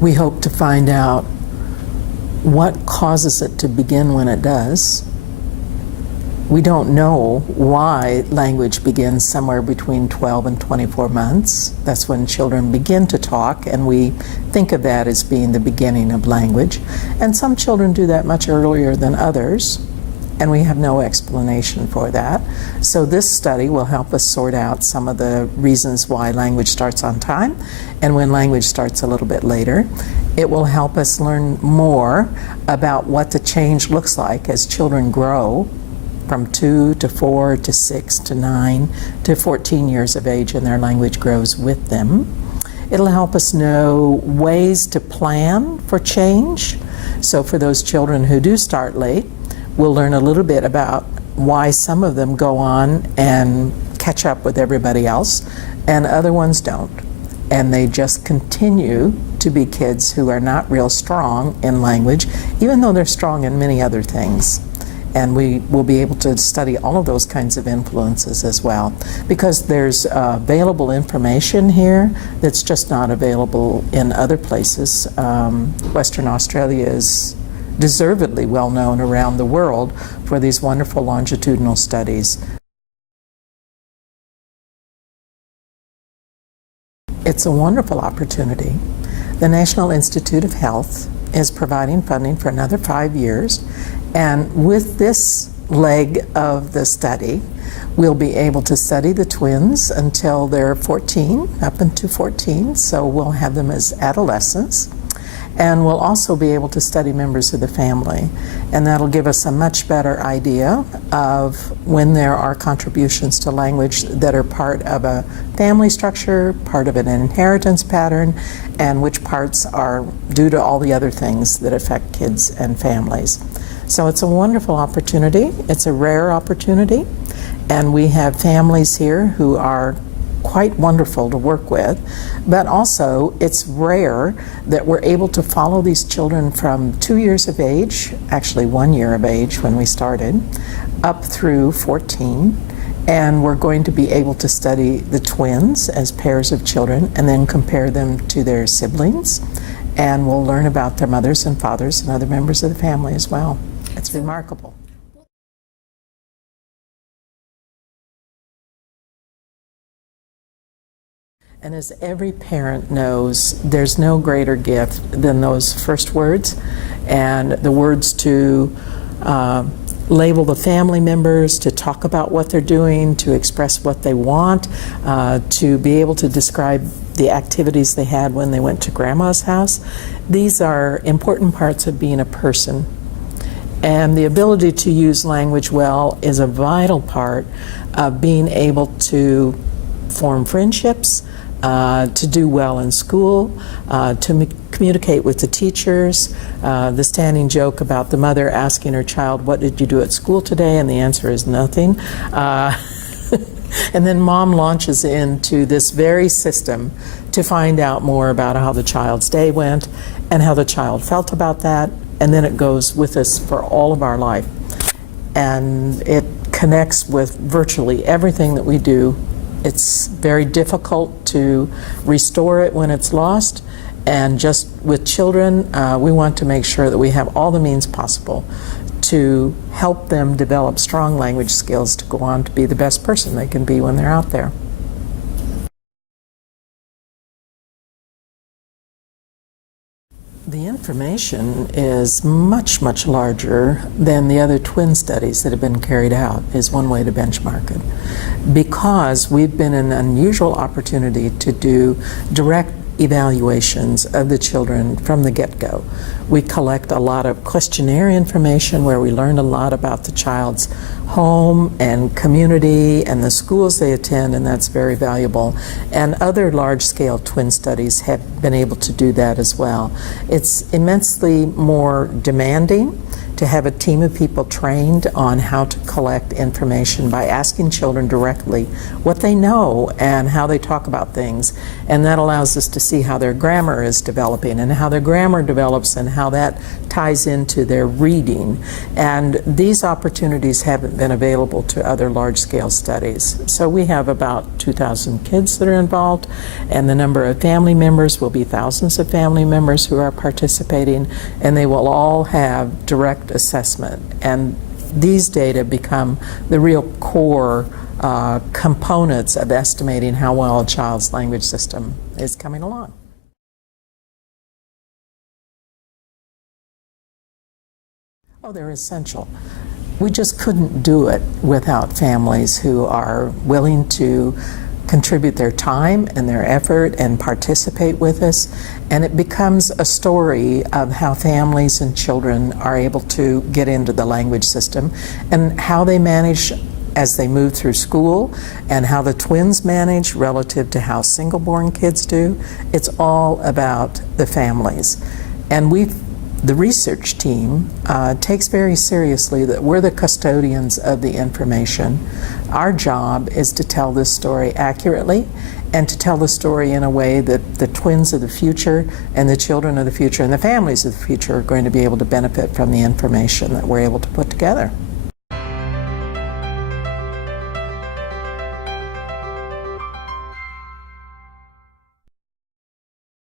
We hope to find out what causes it to begin when it does. We don't know why language begins somewhere between 12 and 24 months. That's when children begin to talk, and we think of that as being the beginning of language. And some children do that much earlier than others, and we have no explanation for that. So this study will help us sort out some of the reasons why language starts on time and when language starts a little bit later. It will help us learn more about what the change looks like as children grow from 2 to 4 to 6 to 9 to 14 years of age, and their language grows with them. It'll help us know ways to plan for change. So for those children who do start late, we'll learn a little bit about why some of them go on and catch up with everybody else and other ones don't. And they just continue to be kids who are not real strong in language, even though they're strong in many other things. And we will be able to study all of those kinds of influences as well, because there's available information here that's just not available in other places. Western Australia is deservedly well known around the world for these wonderful longitudinal studies. It's a wonderful opportunity. The National Institute of Health is providing funding for another 5 years, and with this leg of the study, we'll be able to study the twins until they're 14, up into 14, so we'll have them as adolescents. And we'll also be able to study members of the family, and that'll give us a much better idea of when there are contributions to language that are part of a family structure, part of an inheritance pattern, and which parts are due to all the other things that affect kids and families. So it's a wonderful opportunity. It's a rare opportunity, and we have families here who are quite wonderful to work with, but also it's rare that we're able to follow these children from 2 years of age, actually 1 year of age when we started, up through 14, and we're going to be able to study the twins as pairs of children and then compare them to their siblings, and we'll learn about their mothers and fathers and other members of the family as well. It's remarkable. And as every parent knows, there's no greater gift than those first words, and the words to label the family members, to talk about what they're doing, to express what they want, to be able to describe the activities they had when they went to grandma's house. These are important parts of being a person. And the ability to use language well is a vital part of being able to form friendships, to do well in school, to communicate with the teachers. The standing joke about the mother asking her child, "What did you do at school today?" and the answer is nothing. And then mom launches into this very system to find out more about how the child's day went and how the child felt about that, and then it goes with us for all of our life. And it connects with virtually everything that we do. It's very difficult to restore it when it's lost, and just with children, we want to make sure that we have all the means possible to help them develop strong language skills to go on to be the best person they can be when they're out there. The information is much, much larger than the other twin studies that have been carried out, is one way to benchmark it. Because we've been in an unusual opportunity to do direct evaluations of the children from the get-go. We collect a lot of questionnaire information where we learn a lot about the child's home and community and the schools they attend, and that's very valuable. And other large-scale twin studies have been able to do that as well. It's immensely more demanding to have a team of people trained on how to collect information by asking children directly what they know and how they talk about things. And that allows us to see how their grammar is developing and how their grammar develops and how that ties into their reading. And these opportunities haven't been available to other large-scale studies. So we have about 2,000 kids that are involved, and the number of family members will be thousands of family members who are participating, and they will all have direct assessment. And these data become the real core components of estimating how well a child's language system is coming along. Oh, they're essential. We just couldn't do it without families who are willing to contribute their time and their effort and participate with us. And it becomes a story of how families and children are able to get into the language system and how they manage as they move through school and how the twins manage relative to how single-born kids do. It's all about the families. And the research team takes very seriously that we're the custodians of the information. Our job is to tell this story accurately and to tell the story in a way that the twins of the future and the children of the future and the families of the future are going to be able to benefit from the information that we're able to put together.